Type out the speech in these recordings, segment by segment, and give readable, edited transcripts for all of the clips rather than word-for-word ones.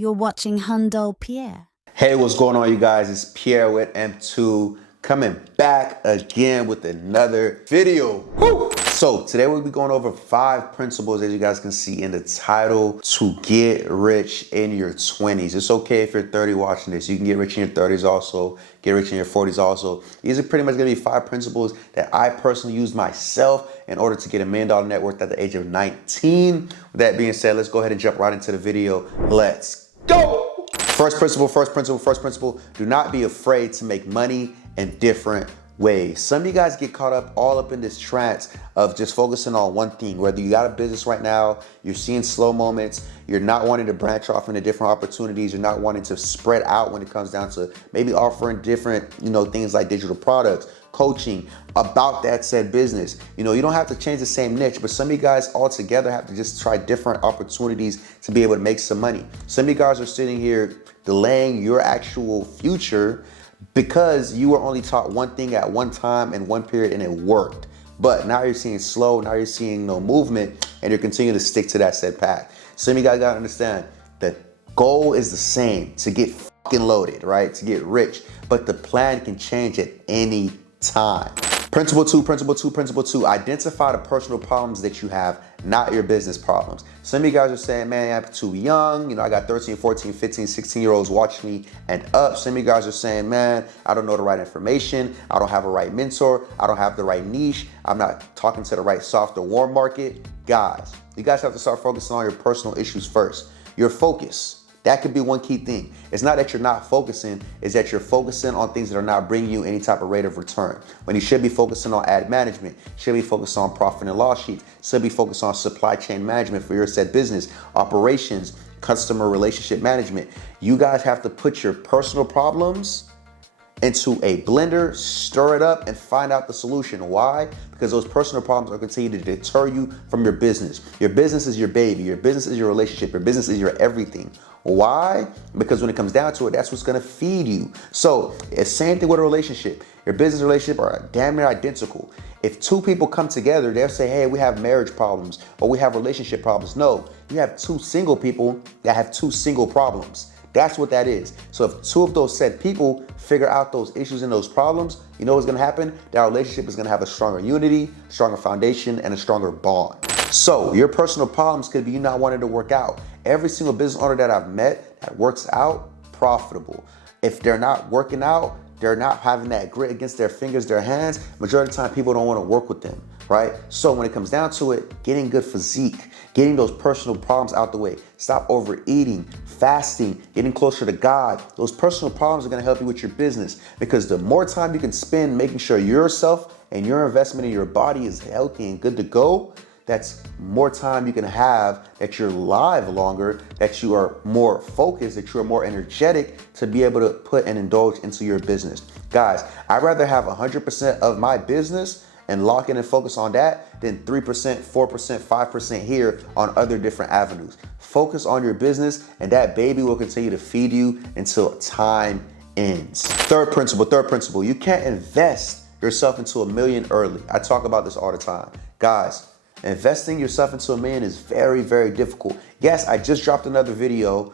You're watching Handel Pierre. Hey, what's going on, you guys? It's Pierre with M2 coming back again with another video. Woo! So today we'll be going over 5 principles, as you guys can see in the title, to get rich in your 20s. It's okay if you're 30 watching this. You can get rich in your 30s also, get rich in your 40s also. These are pretty much gonna be 5 principles that I personally used myself in order to get $1 million net worth at the age of 19. With that being said, let's go ahead and jump right into the video. Let's go! First principle, do not be afraid to make money in different ways. Some of you guys get caught up all up in this trance of just focusing on one thing. Whether you got a business right now, you're seeing slow moments, you're not wanting to branch off into different opportunities, you're not wanting to spread out when it comes down to maybe offering different, things like digital products, coaching about that said business. You don't have to change the same niche, but some of you guys all together have to just try different opportunities to be able to make some money. Some of you guys are sitting here delaying your actual future because you were only taught one thing at one time and one period and it worked. But now you're seeing slow, now you're seeing no movement, and you're continuing to stick to that said path. Some of you guys gotta understand that goal is the same, to get fucking loaded, right? To get rich, but the plan can change at any time. Principle two, identify the personal problems that you have, not your business problems. Some of you guys are saying, man, I'm too young. I got 13, 14, 15, 16-year-olds watching me and up. Some of you guys are saying, man, I don't know the right information. I don't have a right mentor. I don't have the right niche. I'm not talking to the right soft or warm market. Guys, you guys have to start focusing on your personal issues first. Your focus. That could be one key thing. It's not that you're not focusing, it's that you're focusing on things that are not bringing you any type of rate of return. When you should be focusing on ad management, should be focused on profit and loss sheets, should be focused on supply chain management for your said business, operations, customer relationship management. You guys have to put your personal problems into a blender, stir it up, and find out the solution. Why? Because those personal problems are continue to deter you from your business. Your business is your baby. Your business is your relationship. Your business is your everything. Why? Because when it comes down to it, that's what's gonna feed you. So it's same thing with a relationship. Your business and relationship are damn near identical. If 2 people come together, they'll say, hey, we have marriage problems or we have relationship problems. No, you have 2 single people that have 2 single problems. That's what that is. So if 2 of those said people figure out those issues and those problems, you know what's gonna happen? That relationship is gonna have a stronger unity, stronger foundation, and a stronger bond. So your personal problems could be you not wanting to work out. Every single business owner that I've met that works out, profitable. If they're not working out, they're not having that grit against their fingers, their hands, majority of the time people don't want to work with them, right? So when it comes down to it, getting good physique, getting those personal problems out the way, stop overeating, fasting, getting closer to God. Those personal problems are going to help you with your business, because the more time you can spend making sure yourself and your investment in your body is healthy and good to go, that's more time you can have, that you're live longer, that you are more focused, that you are more energetic to be able to put and indulge into your business. Guys, I'd rather have 100% of my business and lock in and focus on that than 3%, 4%, 5% here on other different avenues. Focus on your business and that baby will continue to feed you until time ends. Third principle, you can't invest yourself into $1 million early. I talk about this all the time. Guys, investing yourself into $1 million is very, very difficult. Yes, I just dropped another video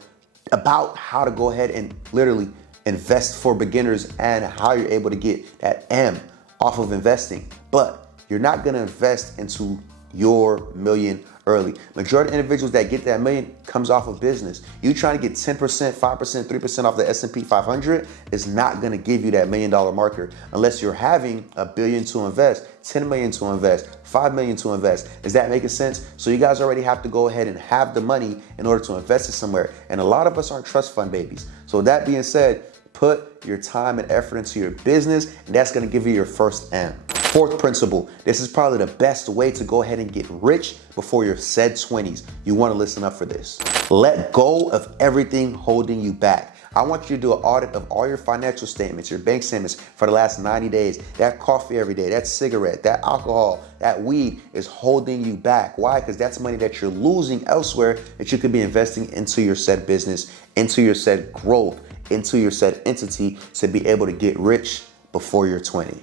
about how to go ahead and literally invest for beginners and how you're able to get that M off of investing. But you're not gonna invest into your $1 million early. Majority of individuals that get that $1 million comes off of business. You trying to get 10%, 5%, 3% off the S&P 500 is not gonna give you that $1 million marker unless you're having $1 billion to invest, 10 million to invest, 5 million to invest. Is that making sense? So you guys already have to go ahead and have the money in order to invest it somewhere. And a lot of us aren't trust fund babies. So that being said, put your time and effort into your business, and that's gonna give you your first M. Fourth principle, this is probably the best way to go ahead and get rich before your said 20s. You wanna listen up for this. Let go of everything holding you back. I want you to do an audit of all your financial statements, your bank statements for the last 90 days. That coffee every day, that cigarette, that alcohol, that weed is holding you back. Why? Because that's money that you're losing elsewhere that you could be investing into your said business, into your said growth, into your said entity to be able to get rich before you're 20.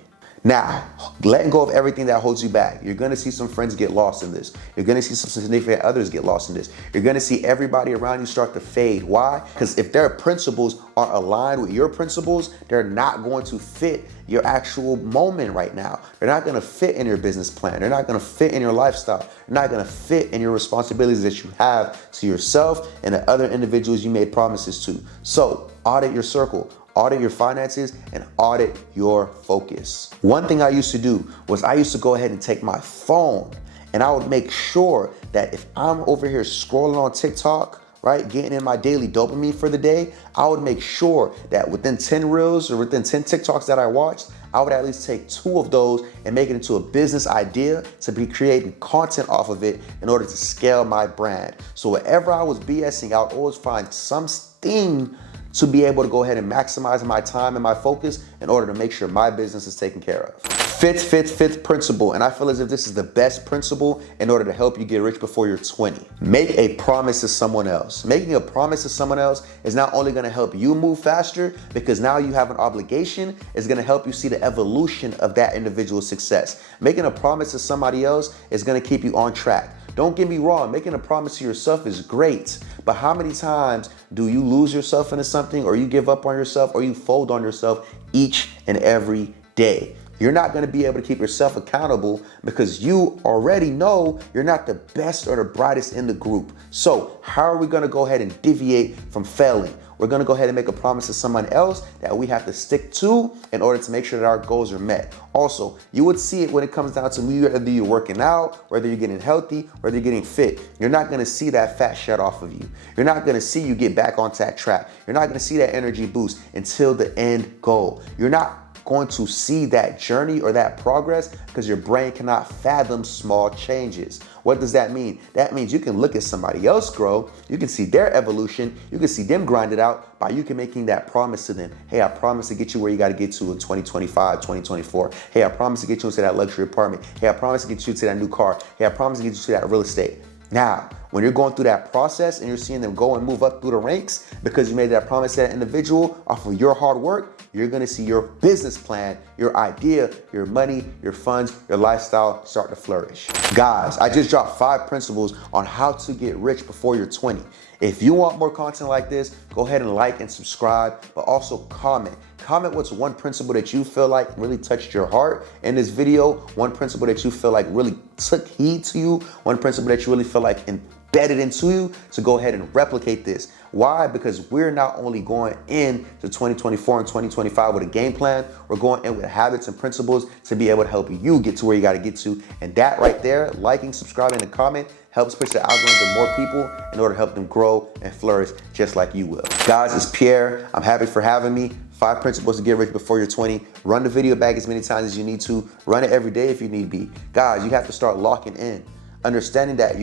Now, letting go of everything that holds you back. You're gonna see some friends get lost in this. You're gonna see some significant others get lost in this. You're gonna see everybody around you start to fade. Why? Because if their principles aren't aligned with your principles, they're not going to fit your actual moment right now. They're not gonna fit in your business plan. They're not gonna fit in your lifestyle. They're not gonna fit in your responsibilities that you have to yourself and the other individuals you made promises to. So, audit your circle. Audit your finances and audit your focus. One thing I used to do was I used to go ahead and take my phone and I would make sure that if I'm over here scrolling on TikTok, right, getting in my daily dopamine for the day, I would make sure that within 10 reels or within 10 TikToks that I watched, I would at least take 2 of those and make it into a business idea to be creating content off of it in order to scale my brand. So wherever I was BSing, I would always find something to be able to go ahead and maximize my time and my focus in order to make sure my business is taken care of. Fifth principle, and I feel as if this is the best principle in order to help you get rich before you're 20. Make a promise to someone else. Making a promise to someone else is not only gonna help you move faster, because now you have an obligation, it's gonna help you see the evolution of that individual's success. Making a promise to somebody else is gonna keep you on track. Don't get me wrong, making a promise to yourself is great, but how many times do you lose yourself into something, or you give up on yourself, or you fold on yourself each and every day? You're not gonna be able to keep yourself accountable because you already know you're not the best or the brightest in the group. So how are we gonna go ahead and deviate from failing? We're gonna go ahead and make a promise to someone else that we have to stick to in order to make sure that our goals are met. Also, you would see it when it comes down to whether you're working out, whether you're getting healthy, whether you're getting fit. You're not gonna see that fat shed off of you. You're not gonna see you get back onto that track. You're not gonna see that energy boost until the end goal. You're not going to see that journey or that progress because your brain cannot fathom small changes. What does that mean? That means you can look at somebody else grow, you can see their evolution, you can see them grind it out by you can making that promise to them. Hey, I promise to get you where you got to get to in 2025, 2024. Hey, I promise to get you into that luxury apartment. Hey, I promise to get you to that new car. Hey, I promise to get you to that real estate. Now, when you're going through that process and you're seeing them go and move up through the ranks because you made that promise to that individual off of your hard work, you're gonna see your business plan, your idea, your money, your funds, your lifestyle start to flourish. Guys, I just dropped 5 principles on how to get rich before you're 20. If you want more content like this, go ahead and like and subscribe, but also comment. Comment what's one principle that you feel like really touched your heart in this video, one principle that you feel like really took heed to you, one principle that you really feel like embedded into you to go ahead and replicate this. Why? Because we're not only going into 2024 and 2025 with a game plan, we're going in with habits and principles to be able to help you get to where you got to get to. And that right there, liking, subscribing, and comment helps push the algorithm to more people in order to help them grow and flourish just like you will. Guys, it's Pierre. I'm happy for having me. 5 principles to get rich before you're 20. Run the video back as many times as you need to. Run it every day if you need be. Guys, you have to start locking in. Understanding that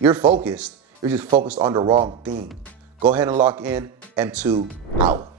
you're focused. You're just focused on the wrong thing. Go ahead and lock in. M2 out.